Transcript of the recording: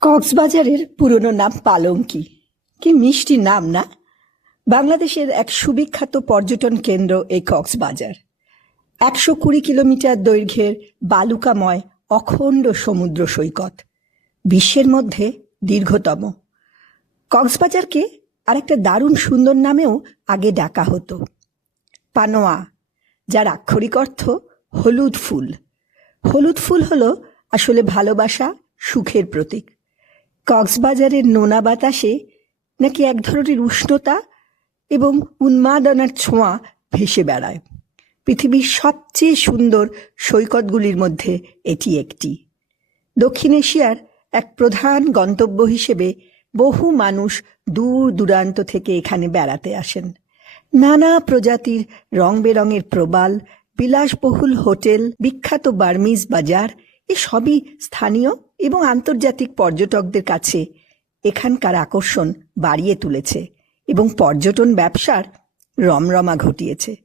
কক্সবাজারের পুরনো নাম পালঙ্কি। কি মিষ্টি নাম, না? বাংলাদেশের এক সুবিখ্যাত পর্যটন কেন্দ্র এই কক্সবাজার। একশো কুড়ি কিলোমিটার দৈর্ঘ্যের বালুকাময় অখণ্ড সমুদ্র সৈকত। বিশ্বের মধ্যে দীর্ঘতম। কক্সবাজারকে আরেকটা দারুণ সুন্দর নামেও আগে ডাকা হতো। পানোয়া, যার আক্ষরিক অর্থ হলুদ ফুল। হলুদ ফুল হলো আসলে ভালোবাসা, সুখের প্রতীক। কক্সবাজারের নোনা বাতাসে নাকি এক ধরনের উষ্ণতা এবং উন্মাদনার ছোঁয়া ভেসে বেড়ায়। পৃথিবীর সবচেয়ে সুন্দর সৈকতগুলির মধ্যে এটি একটি। দক্ষিণ এশিয়ার এক প্রধান গন্তব্য হিসেবে বহু মানুষ দূর দূরান্ত থেকে এখানে বেড়াতে আসেন। নানা প্রজাতির রং বেরঙের প্রবাল, বিলাসবহুল হোটেল, বিখ্যাত বার্মিজ বাজার সবই স্থানীয় এবং আন্তর্জাতিক পর্যটকদের কাছে এখানকার আকর্ষণ বাড়িয়ে তুলেছে এবং পর্যটন ব্যবসার রমরমা ঘটিয়েছে।